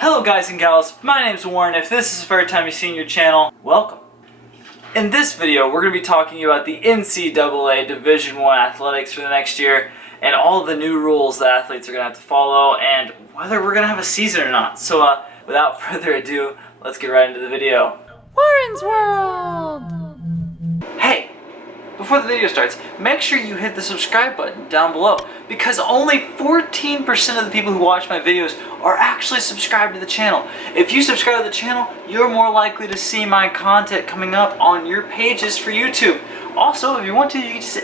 Hello guys and gals, my name's Warren. If this is the first time you've seen your channel, welcome. In this video, we're going to be talking about the NCAA Division I athletics for the next year and all the new rules that athletes are going to have to follow and whether we're going to have a season or not. So without further ado, let's get right into the video. Warren's World! Hey! Before the video starts, make sure you hit the subscribe button down below because only 14% of the people who watch my videos are actually subscribed to the channel. If you subscribe to the channel, you're more likely to see my content coming up on your pages for YouTube. Also, if you want to, you can just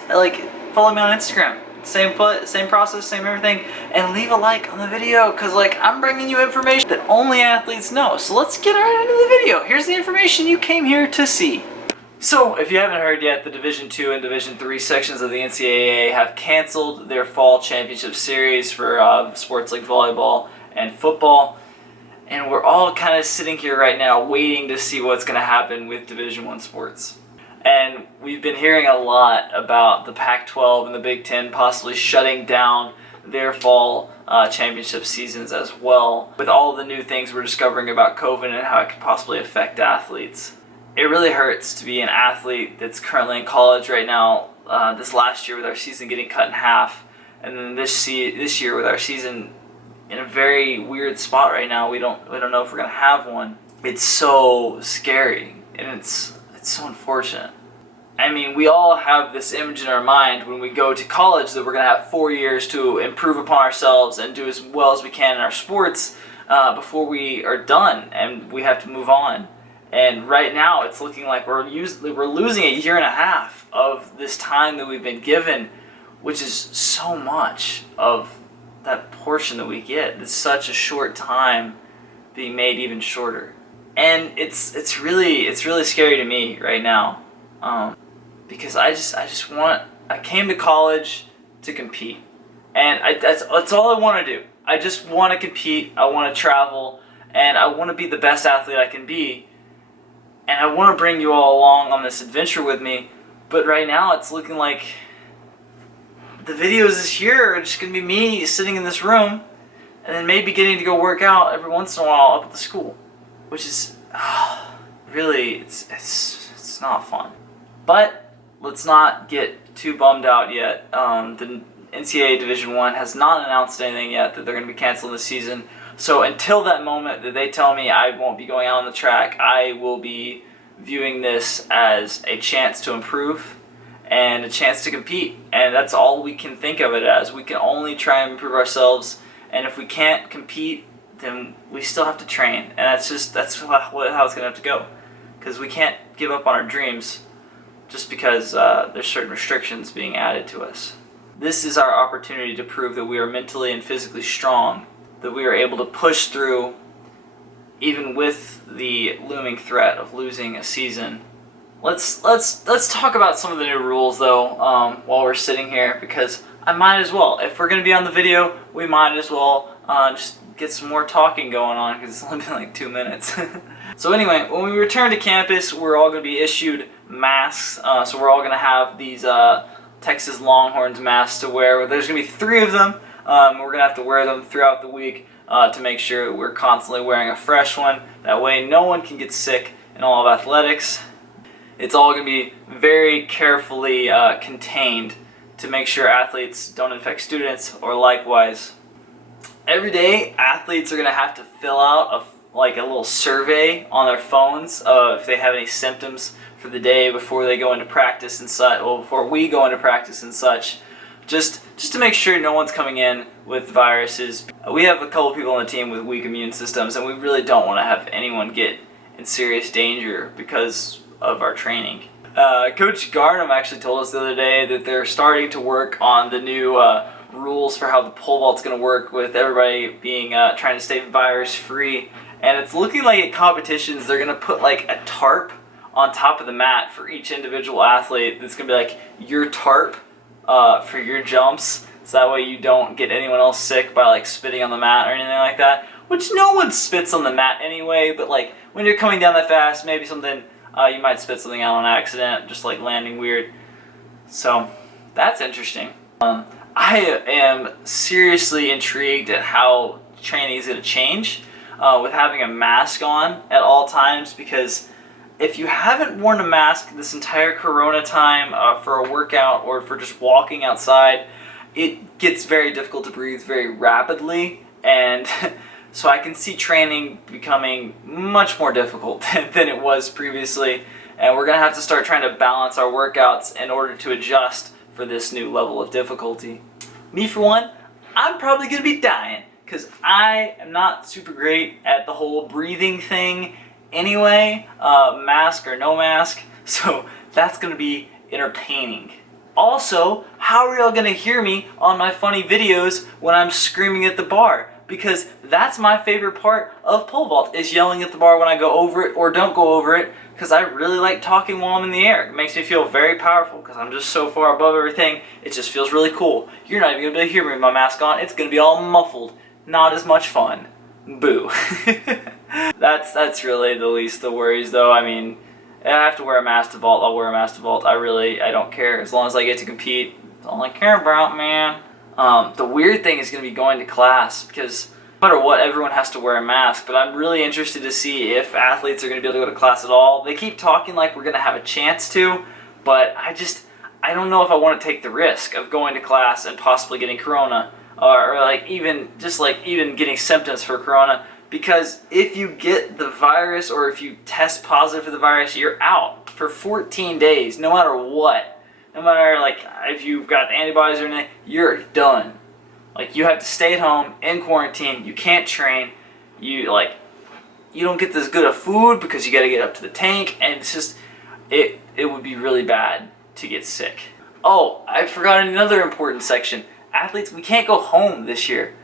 follow me on Instagram. Same process, same everything, and leave a like on the video because I'm bringing you information that only athletes know. So let's get right into the video. Here's the information you came here to see. So, if you haven't heard yet, the Division II and Division III sections of the NCAA have canceled their fall championship series for sports like volleyball and football. And we're all kind of sitting here right now waiting to see what's going to happen with Division I sports. And we've been hearing a lot about the Pac-12 and the Big Ten possibly shutting down their fall championship seasons as well, with all the new things we're discovering about COVID and how it could possibly affect athletes. It really hurts to be an athlete that's currently in college right now, this last year with our season getting cut in half, and then this year with our season in a very weird spot right now. We don't know if we're going to have one. It's so scary, and it's so unfortunate. I mean, we all have this image in our mind when we go to college that we're going to have 4 years to improve upon ourselves and do as well as we can in our sports before we are done and we have to move on. And right now, it's looking like we're losing a year and a half of this time that we've been given, which is so much of that portion that we get. It's such a short time being made even shorter, and it's really scary to me right now, because I came to college to compete, and that's all I want to do. I just want to compete. I want to travel, and I want to be the best athlete I can be. And I want to bring you all along on this adventure with me, but right now it's looking like the videos this year are just going to be me sitting in this room and then maybe getting to go work out every once in a while up at the school, which is really, it's not fun. But let's not get too bummed out yet. The NCAA Division I has not announced anything yet that they're going to be canceling the season. So until that moment that they tell me I won't be going out on the track, I will be viewing this as a chance to improve and a chance to compete. And that's all we can think of it as. We can only try and improve ourselves. And if we can't compete, then we still have to train. And that's how it's going to have to go. Because we can't give up on our dreams just because there's certain restrictions being added to us. This is our opportunity to prove that we are mentally and physically strong, that we are able to push through even with the looming threat of losing a season. Let's talk about some of the new rules though while we're sitting here, because I might as well. If we're going to be on the video, we might as well just get some more talking going on because it's only been like 2 minutes. So anyway, when we return to campus, we're all going to be issued masks. So we're all going to have these Texas Longhorns masks to wear. There's going to be 3 of them. We're going to have to wear them throughout the week to make sure that we're constantly wearing a fresh one. That way no one can get sick in all of athletics. It's all going to be very carefully contained to make sure athletes don't infect students or likewise. Every day, athletes are going to have to fill out a little survey on their phones if they have any symptoms for the day before they go into practice and such, well, before we go into practice and such. Just to make sure no one's coming in with viruses. We have a couple people on the team with weak immune systems, and we really don't want to have anyone get in serious danger because of our training. Coach Garnham actually told us the other day that they're starting to work on the new rules for how the pole vault's going to work, with everybody being trying to stay virus free. And it's looking like at competitions they're going to put like a tarp on top of the mat for each individual athlete. That's going to be like your tarp for your jumps, so that way you don't get anyone else sick by like spitting on the mat or anything like that, which no one spits on the mat anyway, but like when you're coming down that fast, maybe something you might spit something out on accident, just like landing weird. So that's interesting. I am seriously intrigued at how training is going to change. with having a mask on at all times, because if you haven't worn a mask this entire corona time for a workout or for just walking outside, it gets very difficult to breathe very rapidly, and so I can see training becoming much more difficult than it was previously, and we're going to have to start trying to balance our workouts in order to adjust for this new level of difficulty. Me for one, I'm probably going to be dying because I am not super great at the whole breathing thing anyway, mask or no mask, so that's going to be entertaining. Also, how are y'all going to hear me on my funny videos when I'm screaming at the bar? Because that's my favorite part of pole vault, is yelling at the bar when I go over it or don't go over it, because I really like talking while I'm in the air. It makes me feel very powerful because I'm just so far above everything. It just feels really cool. You're not even going to be able to hear me with my mask on. It's going to be all muffled. Not as much fun. Boo. That's really the least of the worries, though. I mean, I have to wear a mask to vault, I'll wear a mask to vault. I don't care. As long as I get to compete, that's all I care about, man. The weird thing is going to be going to class, because no matter what, everyone has to wear a mask, but I'm really interested to see if athletes are going to be able to go to class at all. They keep talking like we're going to have a chance to, but I don't know if I want to take the risk of going to class and possibly getting corona, or even getting symptoms for corona. Because if you get the virus, or if you test positive for the virus, you're out for 14 days, no matter what. No matter if you've got antibodies or anything, you're done. You have to stay at home in quarantine. You can't train. You don't get this good of food because you got to get up to the tank, and it's just it would be really bad to get sick. Oh, I forgot another important section. Athletes, we can't go home this year.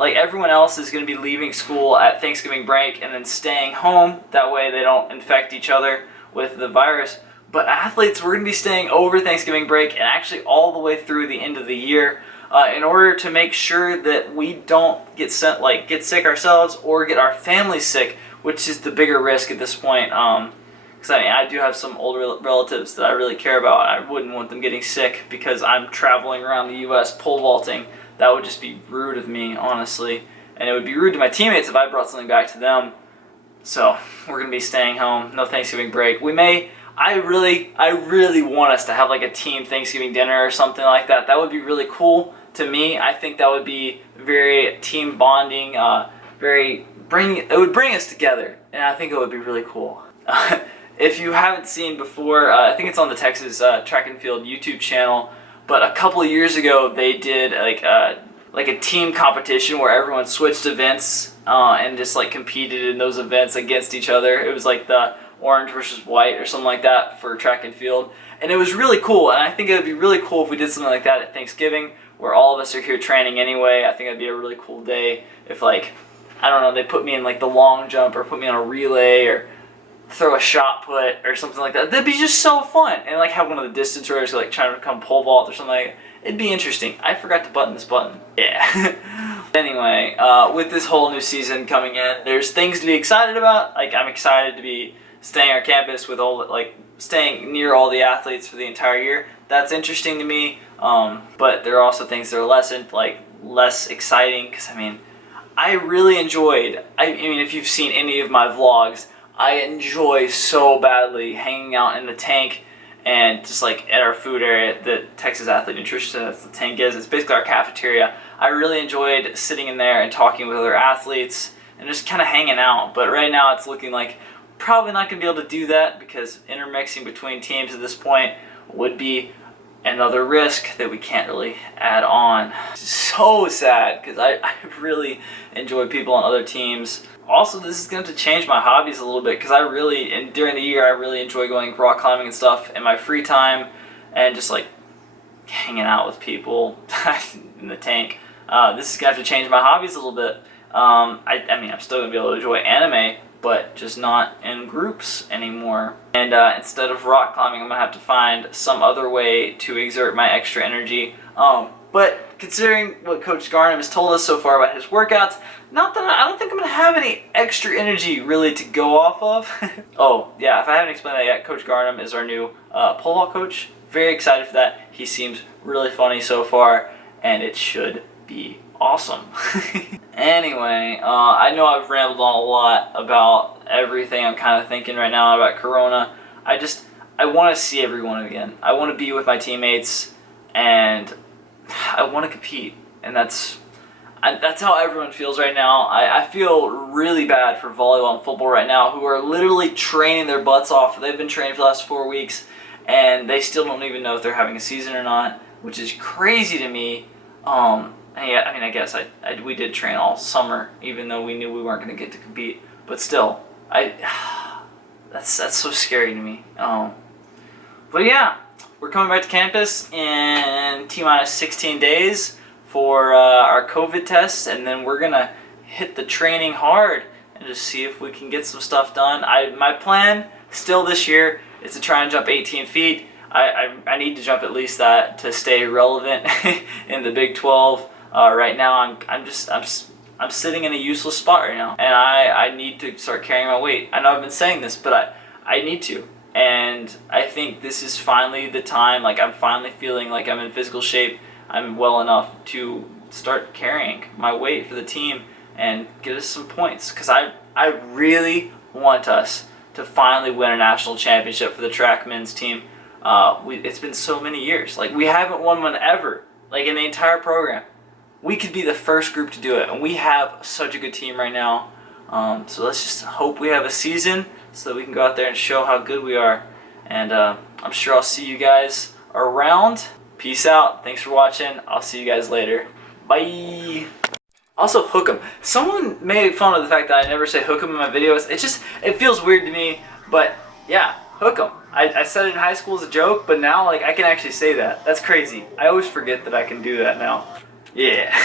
Everyone else is going to be leaving school at Thanksgiving break and then staying home. That way they don't infect each other with the virus. But athletes, we're going to be staying over Thanksgiving break and actually all the way through the end of the year in order to make sure that we don't get sick ourselves or get our families sick, which is the bigger risk at this point. Because I do have some older relatives that I really care about. I wouldn't want them getting sick because I'm traveling around the U.S. pole vaulting. That would just be rude of me, honestly. And it would be rude to my teammates if I brought something back to them. So we're going to be staying home. No Thanksgiving break. I really want us to have a team Thanksgiving dinner or something like that. That would be really cool to me. I think that would be very team bonding. It would bring us together. And I think it would be really cool. If you haven't seen before, I think it's on the Texas Track and Field YouTube channel. But a couple of years ago, they did a team competition where everyone switched events and just competed in those events against each other. It was the orange versus white or something like that for track and field, and it was really cool. And I think it would be really cool if we did something like that at Thanksgiving, where all of us are here training anyway. I think it'd be a really cool day if I don't know, they put me in the long jump or put me on a relay or throw a shot put or something like that. That'd be just so fun. And have one of the distance runners trying to become pole vault or something like that. It'd be interesting. I forgot to button this button. Yeah. Anyway, with this whole new season coming in, there's things to be excited about. I'm excited to be staying on campus with staying near all the athletes for the entire year. That's interesting to me. But there are also things that are less exciting, because I really enjoyed, if you've seen any of my vlogs, I enjoy so badly hanging out in the tank and just at our food area, the Texas Athlete Nutrition Center, that's the tank is. It's basically our cafeteria. I really enjoyed sitting in there and talking with other athletes and just kind of hanging out. But right now it's looking like probably not going to be able to do that, because intermixing between teams at this point would be another risk that we can't really add on. So sad, because I really enjoy people on other teams. Also, this is going to change my hobbies a little bit, because during the year I really enjoy going rock climbing and stuff in my free time and just hanging out with people in the tank. This is going to have to change my hobbies a little bit. I'm still going to be able to enjoy anime, but just not in groups anymore. And instead of rock climbing, I'm going to have to find some other way to exert my extra energy. But considering what Coach Garnham has told us so far about his workouts, I don't think I'm going to have any extra energy really to go off of. Oh, yeah, if I haven't explained that yet, Coach Garnham is our new pole vault coach. Very excited for that. He seems really funny so far, and it should be awesome. Anyway, I know I've rambled on a lot about everything I'm kind of thinking right now about Corona. I want to see everyone again. I want to be with my teammates, and I want to compete. And that's how everyone feels right now. I feel really bad for volleyball and football right now, who are literally training their butts off. They've been training for the last 4 weeks, and they still don't even know if they're having a season or not, which is crazy to me. Yeah, I mean, I guess we did train all summer, even though we knew we weren't going to get to compete. But still, that's so scary to me. But yeah, we're coming back to campus in T-minus 16 days for our COVID tests, and then we're gonna hit the training hard and just see if we can get some stuff done. My plan still this year is to try and jump 18 feet. I need to jump at least that to stay relevant in the Big 12. Right now I'm sitting in a useless spot right now, and I need to start carrying my weight. I know I've been saying this, but I need to. And I think this is finally the time. Like, I'm finally feeling like I'm in physical shape. I'm well enough to start carrying my weight for the team and get us some points. Because I really want us to finally win a national championship for the track men's team. It's been so many years. Like, we haven't won one ever, like, in the entire program. We could be the first group to do it, and we have such a good team right now. So let's just hope we have a season so that we can go out there and show how good we are. And I'm sure I'll see you guys around. Peace out. Thanks for watching. I'll see you guys later. Bye. Also, hook 'em. Someone made fun of the fact that I never say hook 'em in my videos. It feels weird to me, but yeah, hook 'em. I said it in high school as a joke, but now, like, I can actually say that. That's crazy. I always forget that I can do that now. Yeah.